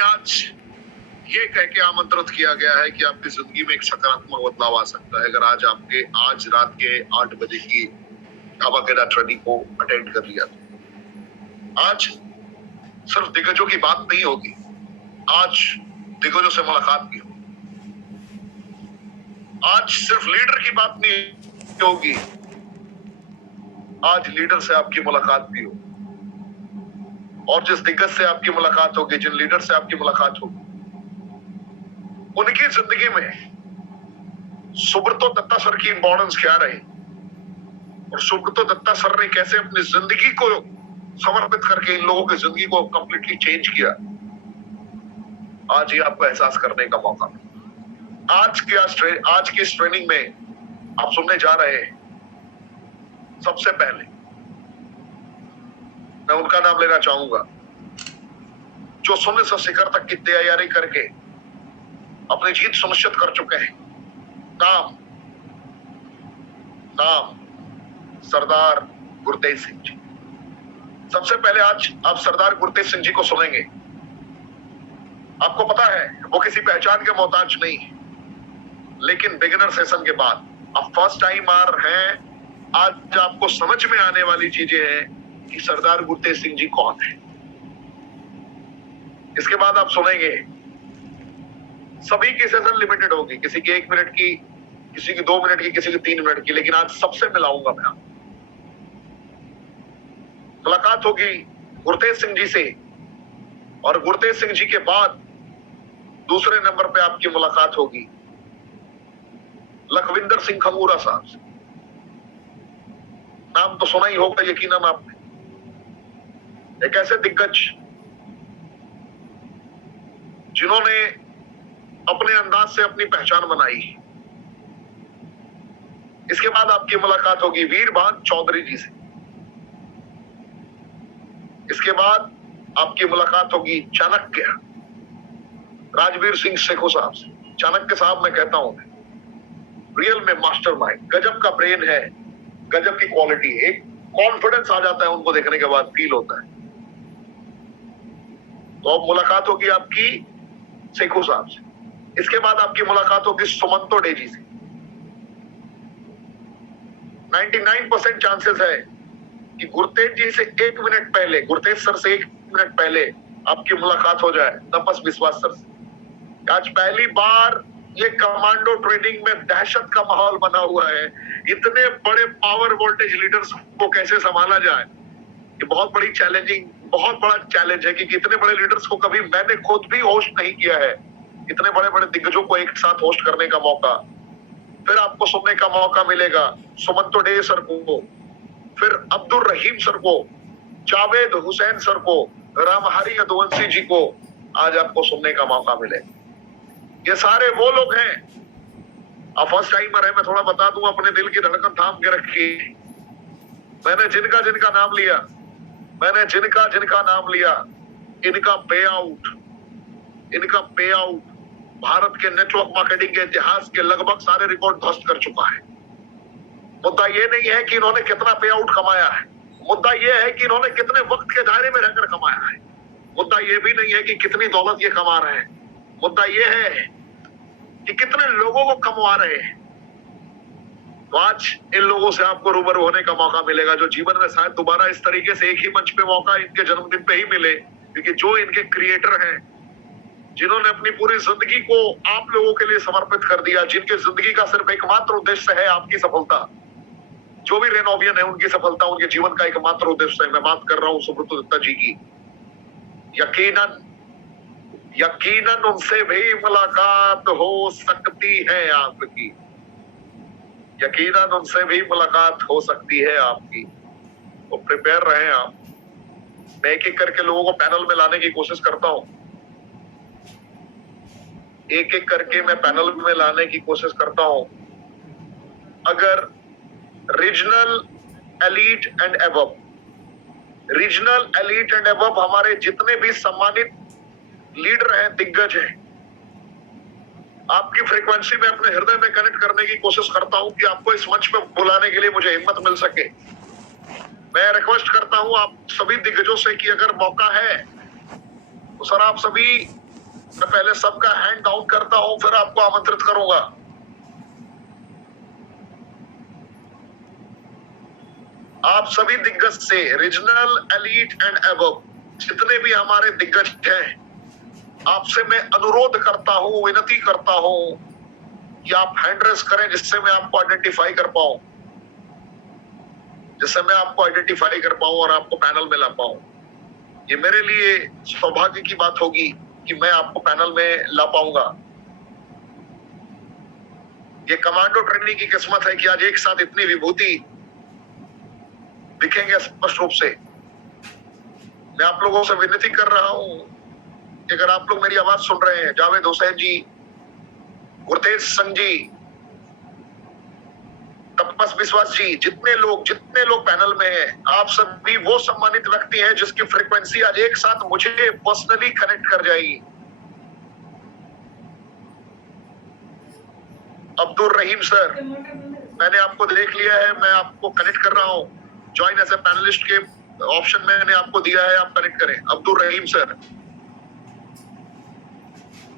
आज ये कह के आमंत्रित किया गया है कि आपकी जिंदगी में एक सकारात्मक बदलाव आ सकता है अगर आज रात के 8 बजे की धमाकेदार ट्रेनिंग को अटेंड कर लिया। आज सिर्फ दिग्गजों की बात नहीं होगी, आज दिग्गजों से मुलाकात भी होगी। आज सिर्फ लीडर की बात नहीं होगी, आज लीडर से आपकी मुलाकात भी होगी। और जिस दिग्गज से आपकी मुलाकात होगी, जिन लीडर से आपकी मुलाकात होगी, उनकी जिंदगी में सुब्रतो दत्ता सर की इंपॉर्टेंस क्या रही और सुब्रतो दत्ता सर ने कैसे अपनी जिंदगी को समर्पित करके इन लोगों की जिंदगी को कंप्लीटली चेंज किया, आज ये आपको एहसास करने का मौका मिला। आज की इस ट्रेनिंग में आप सुनने जा रहे हैं। सबसे पहले मैं उनका नाम लेना चाहूंगा जो 0 से शिखर तक की तैयारी करके अपनी जीत सुनिश्चित कर चुके हैं। नाम सरदार गुरतेज सिंह जी। सबसे पहले आज आप सरदार गुरतेज सिंह जी को सुनेंगे। आपको पता है वो किसी पहचान के मोहताज नहीं है, लेकिन बिगिनर सेशन के बाद आप फर्स्ट टाइम आ रहे हैं। आज आपको समझ में आने वाली चीजें हैं कि सरदार गुरतेज सिंह जी कौन है। इसके बाद आप सुनेंगे सभी की सेशन लिमिटेड होगी, किसी की 1 मिनट की, किसी की 2 मिनट की, किसी की 3 मिनट की, लेकिन आज सबसे मिलाऊंगा मैं। मुलाकात होगी गुरतेज सिंह जी से और गुरतेज सिंह जी के बाद दूसरे नंबर पे आपकी मुलाकात होगी लखविंदर सिंह खंगूरा साहब से। नाम तो सुना ही होगा यकीनन आपने। एक ऐसे दिग्गज जिन्होंने अपने अंदाज से अपनी पहचान बनाई। इसके बाद आपकी मुलाकात होगी वीरभान चौधरी जी से। इसके बाद आपकी मुलाकात होगी चाणक्य राजवीर सिंह शेखो साहब से। चाणक्य साहब मैं कहता हूं रियल में मास्टरमाइंड, गजब का ब्रेन है, गजब की क्वालिटी, एक कॉन्फिडेंस आ जाता है उनको देखने के बाद, फील होता है। तो अब मुलाकात होगी आपकी शेखो साहब से। इसके बाद आपकी मुलाकात होगी सुमंतो डे जी से। 99% चांसेस है कि गुरतेज जी से 1 मिनट पहले, गुरतेज सर से 1 मिनट पहले आपकी मुलाकात हो जाए तपस विश्वास सर से। आज पहली बार ये कमांडो ट्रेनिंग में दहशत का माहौल बना हुआ है। इतने बड़े पावर वोल्टेज लीडर्स को कैसे संभाला जाए, ये बहुत बड़ा चैलेंज है, क्योंकि इतने बड़े लीडर्स को कभी मैंने खुद भी होस्ट नहीं किया है। इतने बड़े बड़े दिग्गजों को एक साथ होस्ट करने का मौका, फिर आपको सुनने का मौका मिलेगा सुमंतो डे सर को, फिर अब्दुल रहीम सर को, जावेद हुसैन सर को, रामहरि यदुवंशी जी को आज आपको सुनने का मौका मिले। ये सारे वो लोग हैं, आप फर्स्ट टाइमर है, मैं थोड़ा बता दूं, अपने दिल की धड़कन थाम के रखी। मैंने जिनका नाम लिया, इनका पे आउट भारत के नेटवर्क मार्केटिंग के इतिहास के लगभग सारे रिकॉर्ड ध्वस्त कर चुका है। मुद्दा ये नहीं है कि इन्होंने कितना पे आउट कमाया है, मुद्दा ये है कि इन्होंने कितने वक्त के दायरे में रहकर कमाया है। मुद्दा ये भी नहीं है कि कितनी दौलत ये कमा रहे हैं, मुद्दा ये है कि कितने लोगों को कमवा रहे हैं। तो आज इन लोगों से आपको रूबरू होने का मौका मिलेगा, जो जीवन में शायद दोबारा इस तरीके से एक ही मंच पे मौका इनके जन्मदिन पे ही मिले, क्योंकि जो इनके क्रिएटर हैं, जिन्होंने अपनी पूरी जिंदगी को आप लोगों के लिए समर्पित कर दिया, जिनके जिंदगी का सिर्फ एकमात्र उद्देश्य है आपकी सफलता, जो भी रेनोवियन है उनकी सफलता उनके जीवन का एकमात्र उद्देश्य है। मैं बात कर रहा हूं सुब्रतो दत्ता जी की। यकीनन उनसे भी मुलाकात हो सकती है आपकी, यकीनन उनसे भी मुलाकात हो सकती है आपकी। तो प्रिपेयर रहें आप। मैं एक एक करके लोगों को पैनल में लाने की कोशिश करता हूं, एक एक करके मैं पैनल में लाने की कोशिश करता हूं। अगर रीजनल एलीट एंड एबव हमारे जितने भी सम्मानित लीडर हैं, दिग्गज हैं, आपकी फ्रीक्वेंसी में अपने हृदय में कनेक्ट करने की कोशिश करता हूं कि आपको इस मंच पे बुलाने के लिए मुझे हिम्मत मिल सके। मैं रिक्वेस्ट करता हूं आप सभी दिग्गजों से कि अगर मौका है तो सर आप सभी मैं पहले सबका हैंड डाउन करता हूं, फिर आपको आमंत्रित करूंगा। आप सभी दिग्गज से, रीजनल, एलीट एंड एबव, जितने भी हमारे दिग्गज हैं, आपसे मैं अनुरोध करता हूं, विनती करता हूं कि आप हैंड रेस करें, जिससे मैं आपको आइडेंटिफाई कर पाऊं, और आपको पैनल में ला पाऊं। ये मेरे लिए सौभाग्य की बात होगी कि मैं आपको पैनल में ला पाऊंगा। ये कमांडो ट्रेनिंग की किस्मत है कि आज एक साथ इतनी विभूति दिखेंगे स्पष्ट रूप से। मैं आप लोगों से विनती कर रहा हूं कि अगर आप लोग मेरी आवाज सुन रहे हैं, जावेद हुसैन जी, गुरतेज संघ जी, तपस विश्वास जी, जितने लोग पैनल में हैं, आप सभी वो सम्मानित व्यक्ति हैं जिसकी फ्रीक्वेंसी आज एक साथ मुझे पर्सनली कनेक्ट कर जाएगी। अब्दुल रहीम सर, मैंने आपको देख लिया है, मैं आपको कनेक्ट कर रहा हूं। ज्वाइन एज ए पैनलिस्ट के ऑप्शन मैंने आपको दिया है, आप कनेक्ट करें। Abdul Rahim sir,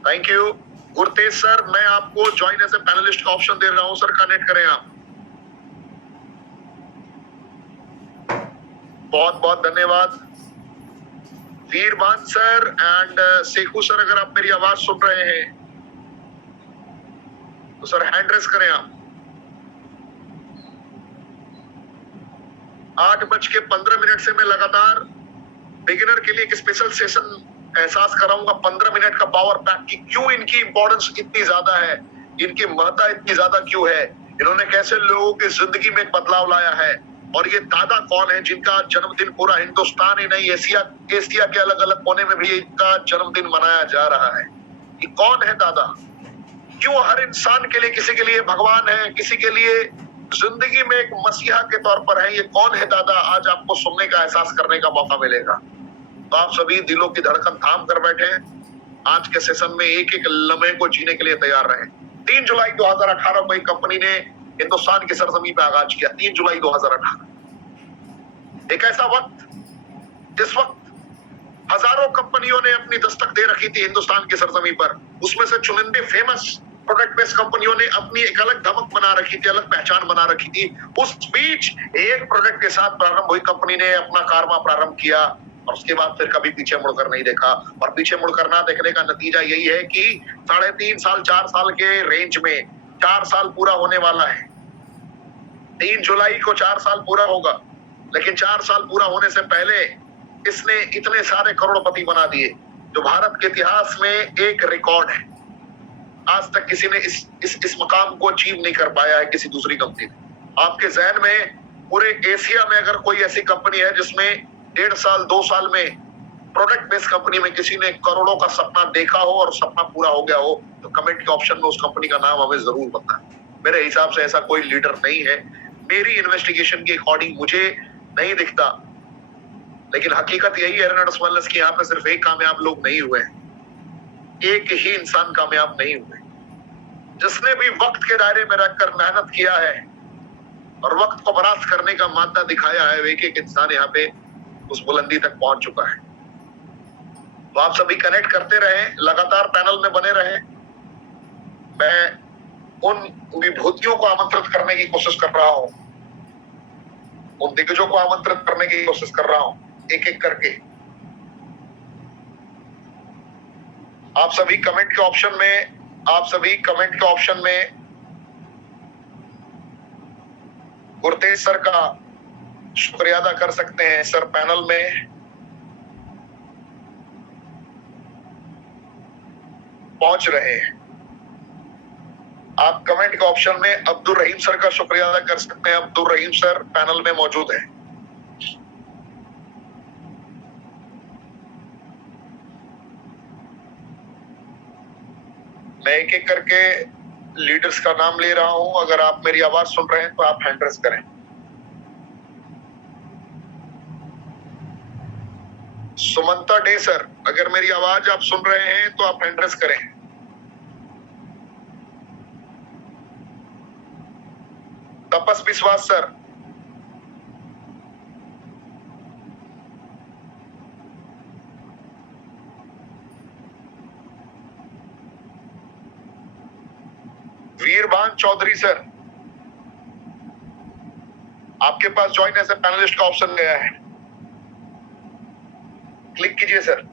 thank you. Gurtej sir, मैं आपको ज्वाइन एज ए पैनलिस्ट का ऑप्शन दे रहा हूं सर, कनेक्ट करें आप। बहुत बहुत धन्यवाद। Veerban sir and Sekhu sir, अगर आप मेरी आवाज सुन रहे हैं तो सर हैंड रेस करें आप। 8:15 से मैं लगातार बिगिनर के लिए एक स्पेशल सेशन एहसास कराऊंगा, 15 मिनट का पावर पैक की क्यों इनकी इंपॉर्टेंस इतनी ज्यादा है, इनकी महत्ता इतनी ज्यादा क्यों है, इन्होंने कैसे लोगों की जिंदगी में एक बदलाव लाया है, और ये दादा कौन है जिनका जन्मदिन पूरा हिंदुस्तान ही नहीं, एशिया के अलग अलग कोने में भी इनका जन्मदिन मनाया जा रहा है। ये कौन है दादा? क्यों हर इंसान के लिए, किसी के लिए भगवान है, किसी के लिए जिंदगी में एक मसीहा के तौर पर है। ये कौन है दादा? आज आपको सुनने का, एहसास करने का मौका मिलेगा। तो आप सभी दिलों की धड़कन थाम कर बैठे, आज के सेशन में एक एक लम्हे को जीने के लिए तैयार रहे। 3 जुलाई 2018 को एक कंपनी ने हिंदुस्तान की सरजमी पे आगाज किया। 3 जुलाई 2018, एक ऐसा वक्त जिस वक्त हजारों कंपनियों ने अपनी दस्तक दे रखी थी हिंदुस्तान की सरजमी पर। उसमें से चुनिंदे फेमस प्रोडक्ट बेस्ड कंपनियों ने अपनी एक अलग धमक बना रखी थी, अलग पहचान बना रखी थी। उस बीच एक प्रोडक्ट के साथ प्रारंभ हुई कंपनी ने अपना कारवां प्रारंभ किया, और उसके बाद फिर कभी पीछे मुड़कर नहीं देखा। और पीछे मुड़कर ना देखने का नतीजा यही है कि 3.5 साल 4 साल के रेंज में 4 साल पूरा होने वाला है। 3 जुलाई को 4 साल पूरा होगा, लेकिन 4 साल पूरा होने से पहले इसने इतने सारे करोड़पति बना दिए, जो भारत के इतिहास में एक रिकॉर्ड है। आज तक किसी ने इस मकाम को अचीव नहीं कर पाया है, किसी दूसरी कंपनी ने। आपके जहन में पूरे एशिया में अगर कोई ऐसी कंपनी है जिसमें 1.5 साल 2 साल में प्रोडक्ट बेस्ड कंपनी में किसी ने करोड़ों का सपना देखा हो और सपना पूरा हो गया हो, तो कमेंट के ऑप्शन में उस कंपनी का नाम हमें जरूर बताएं। मेरे हिसाब से ऐसा कोई लीडर नहीं है, मेरी इन्वेस्टिगेशन के अकॉर्डिंग मुझे नहीं दिखता। लेकिन हकीकत यही है रेनाल्ड्स वेलनेस की, यहाँ पे सिर्फ एक कामयाब लोग नहीं हुए, एक ही इंसान कामयाब नहीं हुए। जिसने भी वक्त के दायरे में रखकर मेहनत किया है और वक्त को बर्दाश्त करने का मादा दिखाया है, एक एक इंसान यहाँ पे उस बुलंदी तक पहुंच चुका है। तो आप सभी कनेक्ट करते रहे, लगातार पैनल में बने रहे। मैं उन विभूतियों को आमंत्रित करने की कोशिश कर रहा हूं, उन दिग्गजों को आमंत्रित करने की कोशिश कर रहा हूं, एक एक करके। आप सभी कमेंट के ऑप्शन में गुरतेज सर का शुक्रिया अदा कर सकते हैं। सर पैनल में पहुंच रहे हैं। आप कमेंट के ऑप्शन में अब्दुल रहीम सर का शुक्रिया अदा कर सकते हैं। अब्दुल रहीम सर पैनल में मौजूद हैं। मैं एक एक करके लीडर्स का नाम ले रहा हूं। अगर आप मेरी आवाज सुन रहे हैं तो आप हैंड रेस करें। सुमंता डे सर, अगर मेरी आवाज आप सुन रहे हैं तो आप हैंड रेस करें। तपस विश्वास सर, वीरभान चौधरी सर, आपके पास ज्वाइन एज ए पैनलिस्ट का ऑप्शन गया है, क्लिक कीजिए सर।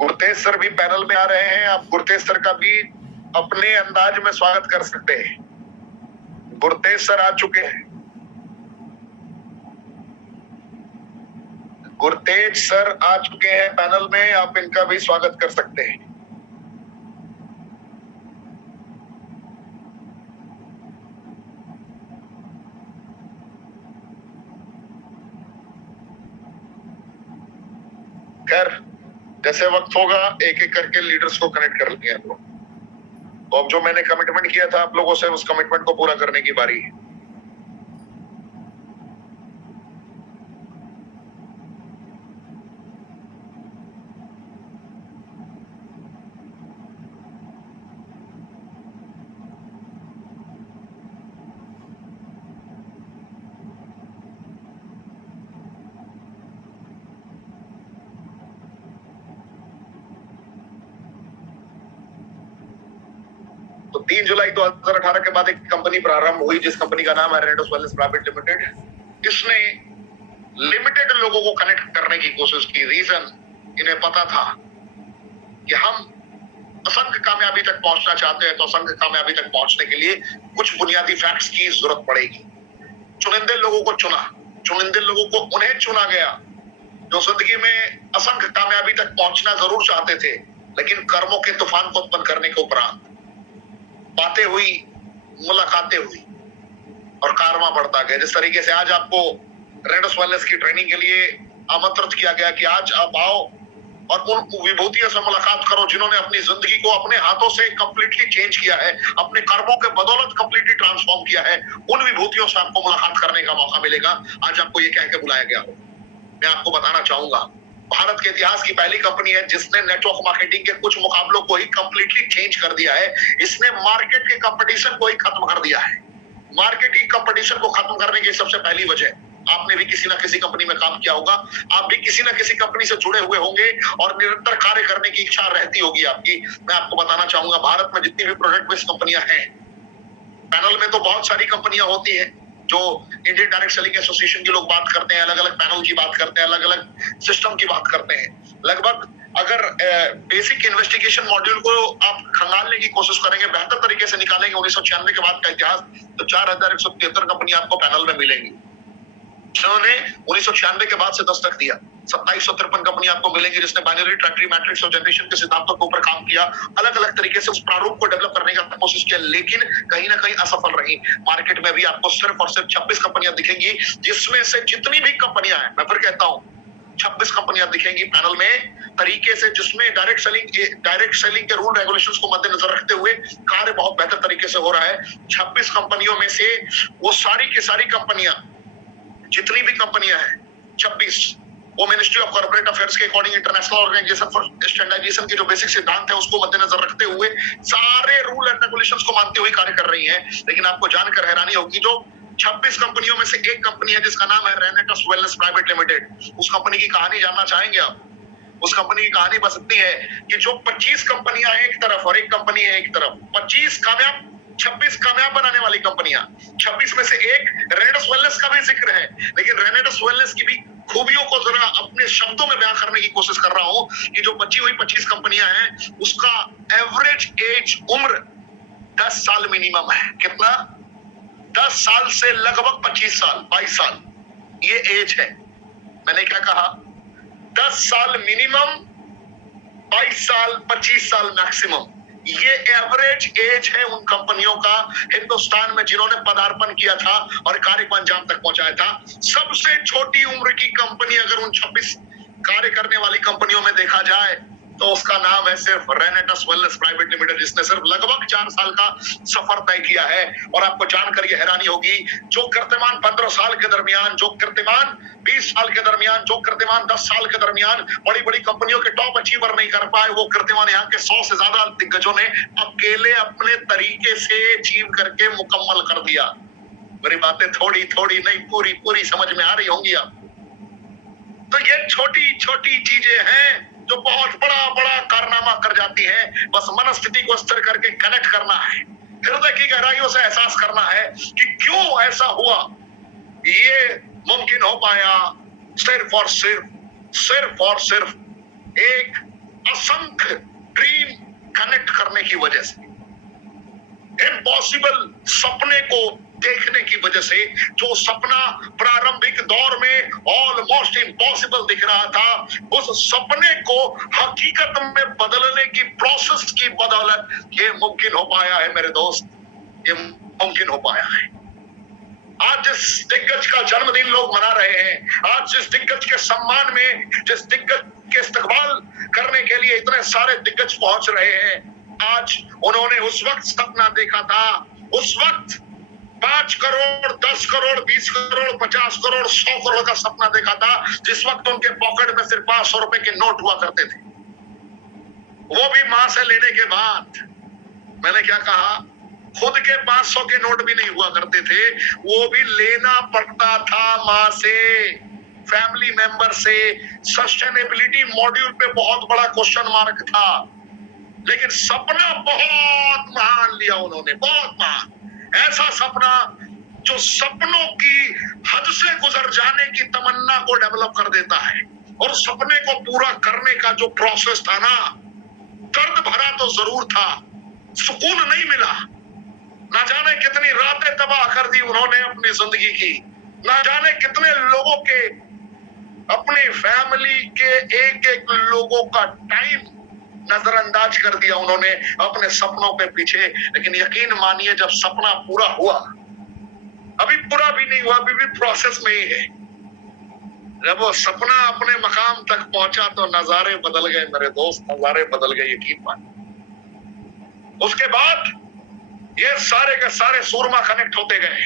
गुरतेज सर भी पैनल में आ रहे हैं, आप गुरतेज सर का भी अपने अंदाज में स्वागत कर सकते हैं। गुरतेज सर आ चुके हैं, गुरतेज सर आ चुके हैं पैनल में, आप इनका भी स्वागत कर सकते हैं। खैर जैसे वक्त होगा एक एक करके लीडर्स को कनेक्ट कर लेंगे हम लोग। तो अब जो मैंने कमिटमेंट किया था आप लोगों से, उस कमिटमेंट को पूरा करने की बारी है। तो 3 जुलाई 2018 के बाद एक कंपनी प्रारंभ हुई जिस कंपनी का नाम है रेनेटोस वेलनेस प्राइवेट लिमिटेड। इसने लिमिटेड लोगों को कनेक्ट करने की कोशिश की। रीजन, इन्हें पता था कि हम असंख्य कामयाबी तक पहुंचना चाहते हैं, तो असंख्य कामयाबी तक पहुंचने के लिए कुछ बुनियादी फैक्ट्स की जरूरत पड़ेगी। चुनिंदे लोगों को चुना, चुनिंदे लोगों को उन्हें चुना गया जो जिंदगी में असंख्य कामयाबी तक पहुंचना जरूर चाहते थे, लेकिन कर्मों के तूफान को उत्पन्न करने के उपरांत बातें हुई, मुलाकातें हुई और कारमा बढ़ता गया। जिस तरीके से आज आपको रेनेटोस वेलनेस की ट्रेनिंग के लिए आमंत्रित किया गया कि आज आप आओ और उन विभूतियों से मुलाकात करो जिन्होंने अपनी जिंदगी को अपने हाथों से कंप्लीटली चेंज किया है, अपने कर्मों के बदौलत कंप्लीटली ट्रांसफॉर्म किया है। उन विभूतियों से आपको मुलाकात करने का मौका मिलेगा। आज आपको ये कह के बुलाया गया हो। मैं आपको बताना चाहूंगा, भारत के इतिहास की पहली कंपनी है जिसने नेटवर्क मार्केटिंग के कुछ मुकाबलों को ही कंप्लीटली चेंज कर दिया है। इसने मार्केट के कंपटीशन को ही खत्म कर दिया है। मार्केट की कंपटीशन को खत्म करने की सबसे पहली वजह, आपने भी किसी ना किसी कंपनी में काम किया होगा, आप भी किसी ना किसी कंपनी से जुड़े हुए होंगे और निरंतर कार्य करने की इच्छा रहती होगी आपकी। मैं आपको बताना चाहूंगा, भारत में जितनी भी प्रोडक्ट बेस्ड कंपनियां हैं, पैनल में तो बहुत सारी कंपनियां होती हैं जो इंडियन डायरेक्ट सेलिंग एसोसिएशन के लोग बात करते हैं, अलग अलग पैनल की बात करते हैं, अलग अलग सिस्टम की बात करते हैं। लगभग अगर बेसिक इन्वेस्टिगेशन मॉड्यूल को आप खंगालने की कोशिश करेंगे, बेहतर तरीके से निकालेंगे 1996 के बाद का इतिहास, तो 4173 कंपनी आपको पैनल में मिलेंगी जिन्होंने 1996 के बाद से दस्तक दिया। 2753 कंपनी आपको मिलेंगी जिसने बाइनरी, ट्रैक्टरी, मैट्रिक्स और जनरेशन के सिद्धांतों के ऊपर काम किया, अलग अलग तरीके से उस प्रारूप को डेवलप करने का कोशिश किया, लेकिन कहीं ना कहीं असफल रही। मार्केट में भी आपको सिर्फ और सिर्फ 26 कंपनियां दिखेंगी, जिसमें से जितनी भी कंपनियां हैं, मैं फिर कहता हूं 26 कंपनियां दिखेंगी पैनल में तरीके से, जिसमें डायरेक्ट सेलिंग के रूल रेगुलेशंस को मद्देनजर रखते हुए कार्य बहुत बेहतर तरीके से हो रहा है। 26 कंपनियों में से वो सारी की सारी कंपनियां, जितनी भी कंपनियां हैं 26, वो मिनिस्ट्री ऑफ कॉर्पोरेट अफेयर्स के according international organisation for standardisation के जो बेसिक सिद्धांत है उसको मद्देनजर रखते हुए सारे रूल एंड रेगुलेशंस को मानते हुए कार्य कर रही है। लेकिन आपको जानकर हैरानी होगी, जो 26 कंपनियों में से एक कंपनी है जिसका नाम है रेनेटोस वेलनेस प्राइवेट लिमिटेड, उस कंपनी की कहानी जानना चाहेंगे आप? उस कंपनी की कहानी बस इतनी है कि जो 25 कंपनियां हैं एक तरफ और एक कंपनी है एक तरफ, 26 कामयाब बनाने वाली कंपनियां, 26 में से एक रेनेटोस वेलनेस का भी जिक्र है, लेकिन रेनेटोस वेलनेस की भी खूबियों को जरा अपने शब्दों में बयान करने की कोशिश कर रहा हूं कि जो बची हुई 25 कंपनियां हैं उसका एवरेज एज उम्र 10 साल मिनिमम है। कितना? 10 साल से लगभग 25 साल, 22 साल ये एज है। मैंने क्या कहा? 10 साल मिनिमम 22 साल 25 साल मैक्सिमम, ये एवरेज एज है उन कंपनियों का हिंदुस्तान में जिन्होंने पदार्पण किया था और कार्य को अंजाम तक पहुंचाया था। सबसे छोटी उम्र की कंपनी अगर उन 26 कार्य करने वाली कंपनियों में देखा जाए तो उसका नाम है सिर्फ रेनेटस वेलनेस प्राइवेट लिमिटेड, जिसने सिर्फ लगभग 4 साल का सफर तय किया है। और आपको जानकर यह हैरानी होगी, जो कीर्तिमान 15 साल के दरमियान, जो कीर्तिमान 20 साल के दरमियान, जो कीर्तिमान 10 साल के दरमियान बड़ी बड़ी कंपनियों के टॉप अचीवर नहीं कर पाए, वो कीर्तिमान यहाँ के 100 से ज्यादा दिग्गजों ने अकेले अपने तरीके से अचीव करके मुकम्मल कर दिया। मेरी बातें थोड़ी थोड़ी नहीं, पूरी पूरी समझ में आ रही होंगी आप। तो ये छोटी छोटी चीजें हैं जो बहुत बड़ा बड़ा कारनामा कर जाती है। बस मनस्थिति को स्थिर करके कनेक्ट करना है, हृदय की गहराइयों से एहसास करना है कि क्यों ऐसा हुआ, ये मुमकिन हो पाया सिर्फ और सिर्फ एक असंख्य ड्रीम कनेक्ट करने की वजह से, इम्पॉसिबल सपने को देखने की वजह से। जो सपना प्रारंभिक दौर में ऑलमोस्ट इम्पॉसिबल दिख रहा था, उस सपने को हकीकत में बदलने की प्रोसेस की बदौलत ये मुमकिन हो पाया है मेरे दोस्त, ये मुमकिन हो पाया है। आज जिस दिग्गज का जन्मदिन लोग मना रहे हैं, आज जिस दिग्गज के सम्मान में, जिस दिग्गज के इस्तकबाल करने के लिए इतने सारे दिग्गज पहुंच रहे हैं, आज उन्होंने उस वक्त सपना देखा था, उस वक्त 5 करोड़ 10 करोड़ 20 करोड़ 50 करोड़ 100 करोड़ का सपना देखा था, जिस वक्त उनके पॉकेट में सिर्फ 500 रुपए के नोट हुआ करते थे, वो भी मां से लेने के बाद। मैंने क्या कहा, खुद के 500 के नोट भी नहीं हुआ करते थे, वो भी लेना पड़ता था मां से, फैमिली मेंबर से। सस्टेनेबिलिटी मॉड्यूल पे बहुत बड़ा क्वेश्चन मार्क था, लेकिन सपना बहुत महान लिया उन्होंने, बहुत महान। ऐसा सपना जो सपनों की हद से गुजर जाने की तमन्ना को डेवलप कर देता है। और सपने को पूरा करने का जो प्रोसेस था ना, दर्द भरा तो जरूर था, सुकून नहीं मिला। ना जाने कितनी रातें तबाह कर दी उन्होंने अपनी जिंदगी की, ना जाने कितने लोगों के, अपनी फैमिली के एक एक लोगों का टाइम नजरअंदाज कर दिया उन्होंने अपने सपनों के पीछे। लेकिन यकीन मानिए, जब सपना पूरा हुआ, अभी पूरा भी नहीं हुआ, अभी भी प्रोसेस में ही है, जब वो सपना अपने मकाम तक पहुंचा तो नजारे बदल गए मेरे दोस्त, नजारे बदल गए, यकीन मानिए। उसके बाद ये सारे के सारे सूरमा कनेक्ट होते गए,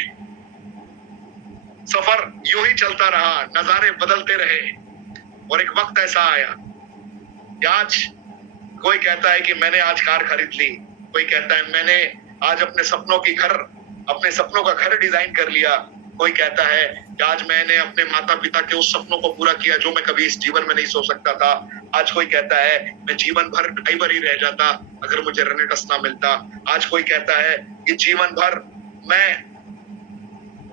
सफर यूं ही चलता रहा, नजारे बदलते रहे। और एक वक्त ऐसा आया कि आज कोई कहता है कि मैंने आज कार खरीद ली, कोई कहता है मैंने आज अपने सपनों का घर डिजाइन कर लिया, कोई कहता है कि आज मैंने अपने माता पिता के उस सपनों को पूरा किया जो मैं कभी इस जीवन में नहीं सोच सकता था। आज कोई कहता है मैं जीवन भर ड्राइवर ही रह जाता अगर मुझे रेनेटस ना मिलता। आज कोई कहता है कि जीवन भर मैं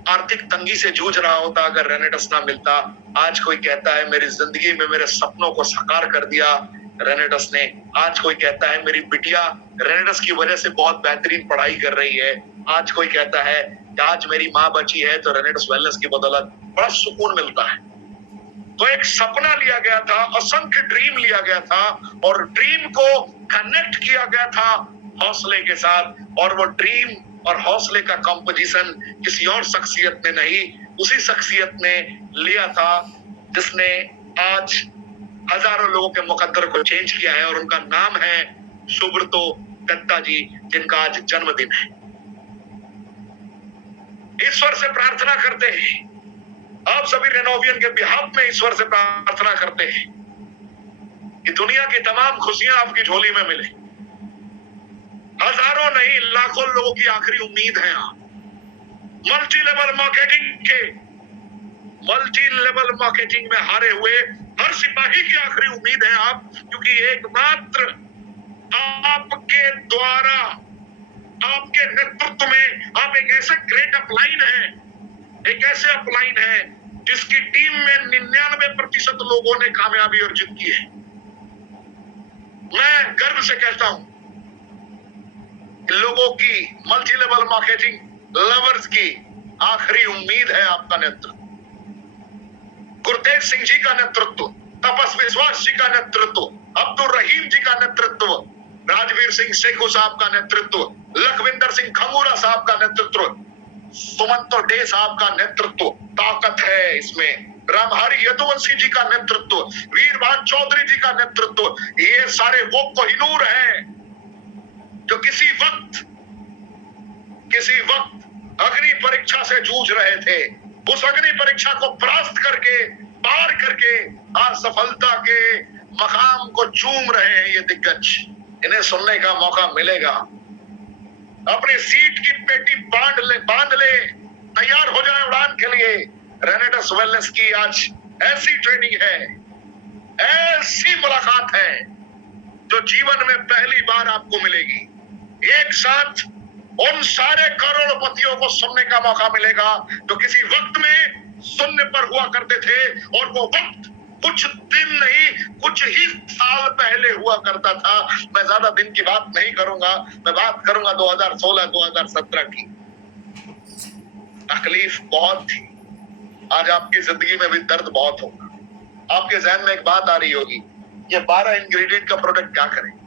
आर्थिक तंगी से जूझ रहा होता अगर रेनेटस ना मिलता। आज कोई कहता है मेरी जिंदगी में मेरे सपनों को साकार कर दिया रेनेटस ने। आज कोई कहता है मेरी बिटिया रेनेटस की वजह से बहुत बेहतरीन पढ़ाई कर रही है। आज कोई कहता है कि आज मेरी माँ बची है तो रेनेटस वेलनेस की बदौलत बड़ा सुकून मिलता है। तो एक सपना लिया गया था, असंख्य ड्रीम लिया गया था, और ड्रीम को कनेक्ट किया गया था हौसले के साथ। और वो ड्रीम और हौसले का कंपोजिशन किसी और शख्सियत ने नहीं, उसी शख्सियत ने लिया था जिसने आज हजारों लोगों के मुकद्दर को चेंज किया है, और उनका नाम है सुब्रतो दत्ता जी, जिनका आज जन्मदिन है। ईश्वर से प्रार्थना करते हैं, आप सभी रेनोवियन के बिहाफ में ईश्वर से प्रार्थना करते हैं कि दुनिया की तमाम खुशियां आपकी झोली में मिले। हजारों नहीं, लाखों लोगों की आखिरी उम्मीद है आप। मल्टी लेवल मार्केटिंग में हारे हुए हर सिपाही की आखिरी उम्मीद है आप, क्योंकि एकमात्र आपके द्वारा, आपके नेतृत्व में आप एक ऐसे ग्रेट अपलाइन है, एक ऐसे अपलाइन है जिसकी टीम में 99% लोगों ने कामयाबी अर्जित की है। मैं गर्व से कहता हूं, लोगों की, मल्टी लेवल मार्केटिंग लवर्स की आखिरी उम्मीद है आपका नेतृत्व, गुरतेज सिंह जी का नेतृत्व, तपस्वी विश्वास जी का नेतृत्व, अब्दुल रहीम जी का नेतृत्व, राजवीर सिंह शेखू साहब का नेतृत्व, लखविंदर सिंह खंगूरा साहब का नेतृत्व, सुमंतो डे साहब का नेतृत्व, ताकत है इसमें। रामहरि यदुवंशी जी का नेतृत्व, वीरभान चौधरी जी का नेतृत्व, ये सारे वो कोहिनूर हैं जो किसी वक्त अग्नि परीक्षा से जूझ रहे थे। उस अग्नि परीक्षा को परास्त करके, पार करके आज सफलता के मकाम को चूम रहे हैं ये दिग्गज। इन्हें सुनने का मौका मिलेगा। अपनी सीट की पेटी बांध ले, तैयार हो जाए उड़ान के लिए। रेनेडस वेलनेस की आज ऐसी ट्रेनिंग है, ऐसी मुलाकात है जो जीवन में पहली बार आपको मिलेगी। एक साथ उन सारे करोड़पतियों को सुनने का मौका मिलेगा जो किसी वक्त में शून्य पर हुआ करते थे, और वो वक्त कुछ दिन नहीं, कुछ ही साल पहले हुआ करता था। मैं ज्यादा दिन की बात नहीं करूंगा, मैं बात करूंगा 2016-2017 की। तकलीफ बहुत थी, आज आपकी जिंदगी में भी दर्द बहुत होगा। आपके जहन में एक बात आ रही होगी, ये 12 इंग्रेडिएंट का प्रोडक्ट क्या करेगा,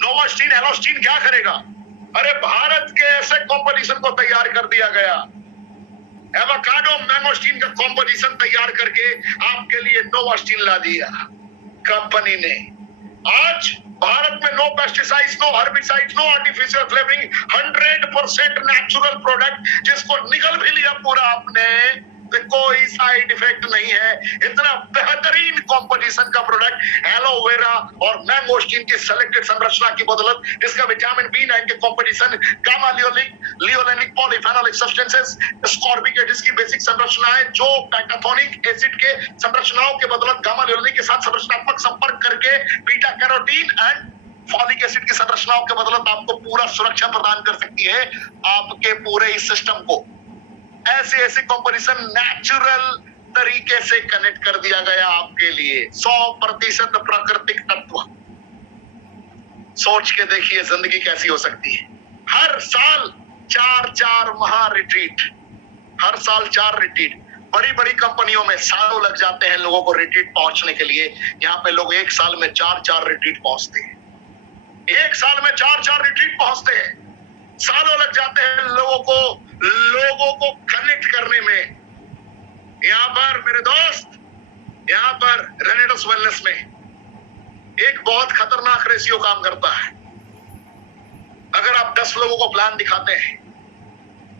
नोवास्टीन एलोस्टीन क्या करेगा। अरे भारत के ऐसे कॉम्पोजिशन को तैयार कर दिया गया, एवोकाडो मैंगोस्टीन का कॉम्पोजिशन तैयार करके आपके लिए नोवास्टीन ला दिया कंपनी ने। आज भारत में no pesticides, no herbicides, no artificial flavouring, 100% natural product, जिसको निकल भी लिया पूरा आपने, तो कोई साइड इफेक्ट नहीं है। इतना बेहतरीन कॉम्पोजिशन का प्रोडक्ट एलोवेरा और मैंगोस्टीन की सेलेक्टेड संरचना की बदौलत, जिसका विटामिन B9 के composition, gamma लियोलेनिक polyphenolic substances, ascorbic जिसकी बेसिक संरचना है, जो पेंटाथोनिक एसिड के संरचनाओं के बदौलत गामा लियोलेनिक के साथ संरचनात्मक संपर्क करके beta carotene and folic acid की संरचनाओं के बदौलत आपको पूरा सुरक्षा प्रदान कर सकती है आपके पूरे इस सिस्टम को। ऐसे कॉम्पोजिशन नेचुरल तरीके से कनेक्ट कर दिया गया आपके लिए, 100% प्राकृतिक तत्व। सोच के देखिए जिंदगी कैसी हो सकती है। हर साल 4 महा रिट्रीट, हर साल 4 रिट्रीट। बड़ी बड़ी कंपनियों में सालों लग जाते हैं लोगों को रिट्रीट पहुंचने के लिए, यहाँ पे लोग एक साल में 4 रिट्रीट पहुंचते हैं। एक साल में 4 रिट्रीट पहुंचते हैं, सालों लग जाते हैं लोगों को कनेक्ट करने में। यहाँ पर मेरे दोस्त, यहाँ पर रेनेडस वेलनेस में एक बहुत खतरनाक रेशियो काम करता है। अगर आप 10 लोगों को प्लान दिखाते हैं,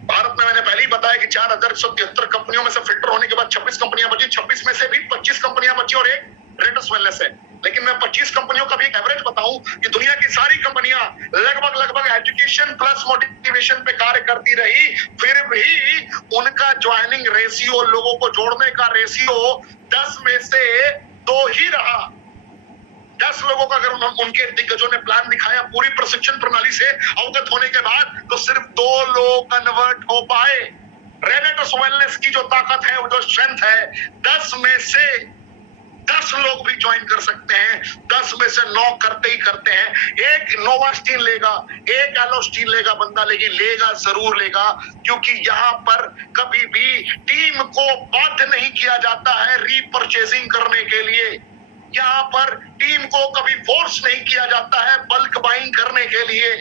भारत में मैंने पहले ही बताया कि 4173 कंपनियों में से फिल्टर होने के बाद 26 कंपनियां बची, 26 में से भी 25 कंपनियां बची और एक रेनेडस वेलनेस है। लेकिन मैं 25 कंपनियों का भी एक एवरेज बताऊं कि दुनिया की सारी कंपनियां लगभग एजुकेशन प्लस मोटिवेशन पे कार्य करती रही, फिर भी उनका ज्वाइनिंग रेशियो, लोगों को जोड़ने का रेशियो 10 में से 2 ही रहा। 10 लोगों का अगर उनके दिग्गजों ने प्लान दिखाया पूरी प्रशिक्षण प्रणाली से अवगत होने के बाद, तो सिर्फ 2 लोग कन्वर्ट हो पाए। रेनेडस वेलनेस की जो ताकत है, वो जो स्ट्रेंथ है, 10 में से 10 लोग भी ज्वाइन कर सकते हैं। 10 में से 9 करते ही करते हैं। एक नोवास्टीन लेगा, एक एलोस्टीन लेगा बंदा, लेकिन लेगा जरूर लेगा, क्योंकि यहाँ पर कभी भी टीम को बाध्य नहीं किया जाता है रीपरचेजिंग करने के लिए। यहाँ पर टीम को कभी फोर्स नहीं किया जाता है बल्क बाइंग करने के लिए।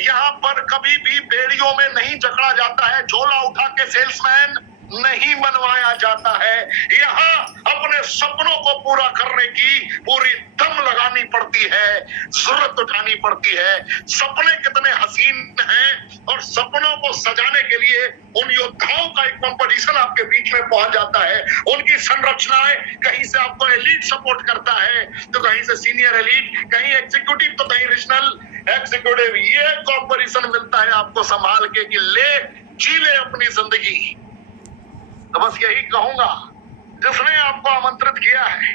यहाँ पर कभी भी बेड़ियों में नहीं जकड़ा जाता है, झोला उठा के सेल्समैन नहीं बनवाया जाता है। यहाँ अपने सपनों को पूरा करने की पूरी दम लगानी पड़ती है, जरूरत उठानी पड़ती है। सपने कितने हसीन हैं, और सपनों को सजाने के लिए उन योद्धाओं का एक कंपटीशन आपके बीच में पहुंच जाता है। उनकी संरचनाएं, कहीं से आपको एलीट सपोर्ट करता है, तो कहीं से सीनियर एलीट, कहीं एग्जीक्यूटिव, तो कहीं रीजनल एग्जीक्यूटिव। ये कंपटीशन मिलता है आपको संभाल के कि ले जी ले अपनी जिंदगी। तो बस यही कहूंगा, जिसने आपको आमंत्रित किया है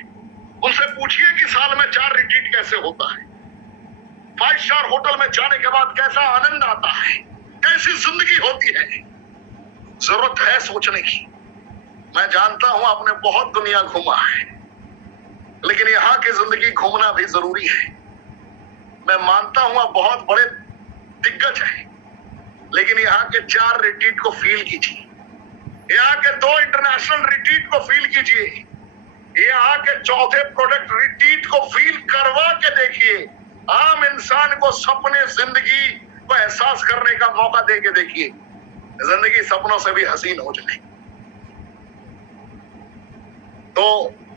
उनसे पूछिए कि साल में 4 रिट्रीट कैसे होता है, 5 स्टार होटल में जाने के बाद कैसा आनंद आता है, कैसी जिंदगी होती है। जरूरत है सोचने की। मैं जानता हूं आपने बहुत दुनिया घूमा है, लेकिन यहाँ की जिंदगी घूमना भी जरूरी है। मैं मानता हूं आप बहुत बड़े दिग्गज हैं, लेकिन यहाँ के 4 रिट्रीट को फील कीजिए, यहाँ के 2 इंटरनेशनल रिट्रीट को फील कीजिए, यहाँ के चौथे प्रोडक्ट रिट्रीट को फील करवा के देखिए। आम इंसान को सपने जिंदगी को एहसास करने का मौका दे के देखिए, जिंदगी सपनों से भी हसीन हो जाए। तो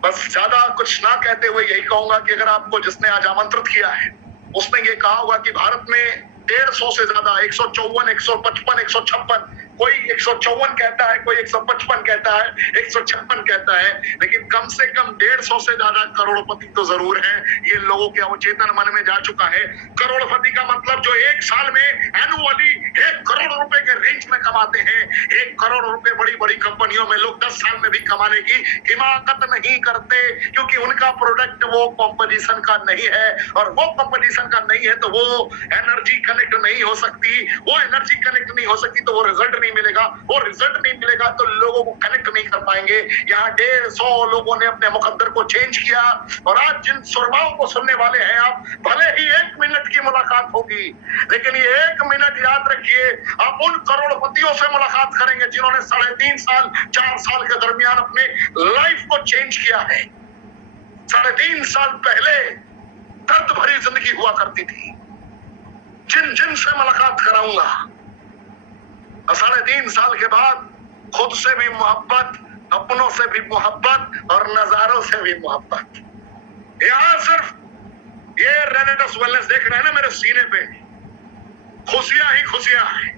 बस ज्यादा कुछ ना कहते हुए यही कहूंगा कि अगर आपको जिसने आज आमंत्रित किया है उसने ये कहा होगा कि भारत में 150 से ज्यादा 154, 155, 156, कोई 154 कहता है, कोई 155 कहता है, 156 कहता है, लेकिन कम से कम 150 से ज्यादा करोड़पति तो जरूर हैं। ये लोगों के अवचेतन मन में जा चुका है। करोड़पति का मतलब जो एक साल में एनुअली 1 करोड़ रुपए के रेंज में कमाते हैं। 1 करोड़ रुपए बड़ी बड़ी कंपनियों में लोग 10 साल में भी कमाने की हिमाकत नहीं करते, क्योंकि उनका प्रोडक्ट वो कंपटीशन का नहीं है, और वो कंपटीशन का नहीं है तो वो एनर्जी कनेक्ट नहीं हो सकती। वो एनर्जी कनेक्ट नहीं हो सकती तो वो रिजल्ट नहीं मिलेगा। वो रिजल्ट नहीं मिलेगा तो लोगों को कनेक्ट नहीं कर पाएंगे। यहाँ 150 लोगों ने अपने मुकद्दर को चेंज किया, और आज जिन सुरमाओं को सुनने वाले हैं आप, भले ही 1 मिनट की मुलाकात होगी, लेकिन ये 1 मिनट याद रखिए, आप उन करोड़पतियों से मुलाकात करेंगे जिन्होंने 3.5 साल 4 साल के दरमियान अपने लाइफ को चेंज किया है। 3.5 साल पहले दर्द भरी जिंदगी हुआ करती थी। जिन जिन से मुलाकात कराऊंगा, 3.5 साल के बाद खुद से भी मोहब्बत, अपनों से भी मोहब्बत, और नजारों से भी मोहब्बत। यहाँ सिर्फ ये रेनेडस वेलनेस देख रहे हैं ना मेरे सीने पे, खुशियां ही खुशियां हैं।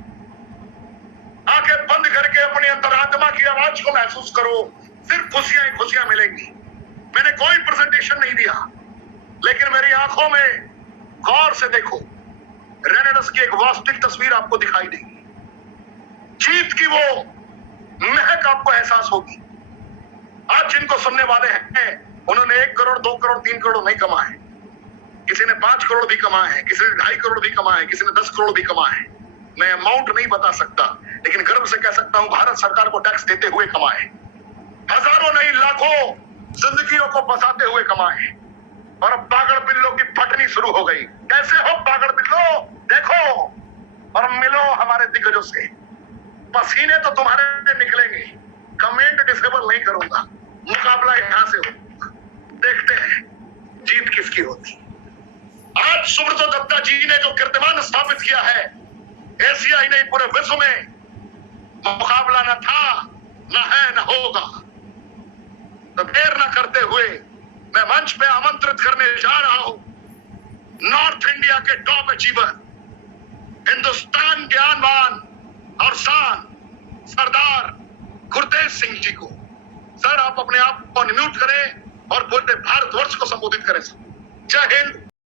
आंखें बंद करके अपनी अंतरात्मा की आवाज को महसूस करो, सिर्फ खुशियां ही खुशियां मिलेंगी। मैंने कोई प्रेजेंटेशन नहीं दिया, लेकिन मेरी आंखों में गौर से देखो, रेनेडस की एक वास्तविक तस्वीर आपको दिखाई देगी। जीत की वो महक आपको एहसास होगी। आज जिनको सुनने वाले हैं उन्होंने 1 करोड़, 2 करोड़, 3 करोड़ नहीं कमाए, किसी ने 5 करोड़ भी कमाए हैं, किसी ने 2.5 करोड़ भी कमाए, किसी ने 10 करोड़ भी कमाए हैं। मैं अमाउंट नहीं बता सकता, लेकिन गर्व से कह सकता हूं भारत सरकार को टैक्स देते हुए कमाए। हजारों नहीं लाखों जिंदगियों को बसाते हुए कमाए। और अब पागल बिल्लों की फटनी शुरू हो गई। कैसे हो पागल बिल्लो, देखो और मिलो हमारे दिग्गजों से। पसीने तो तुम्हारे निकलेंगे, कमेंट डिसेबल नहीं करूंगा, मुकाबला यहां से हो, देखते हैं जीत किसकी होती। आज सुब्रतो दत्ता जी ने जो कीर्तिमान स्थापित किया है, एशिया ही नहीं पूरे विश्व में मुकाबला न था, न है, न होगा। तो देर न करते हुए मैं मंच पे आमंत्रित करने जा रहा हूं नॉर्थ इंडिया के टॉप अचीवर, हिंदुस्तान के आन और शान, सरदार गुरतेज सिंह जी को। सर आप अपने आप को अनम्यूट करें और पूरे भारतवर्ष को संबोधित करें। जय हिंद।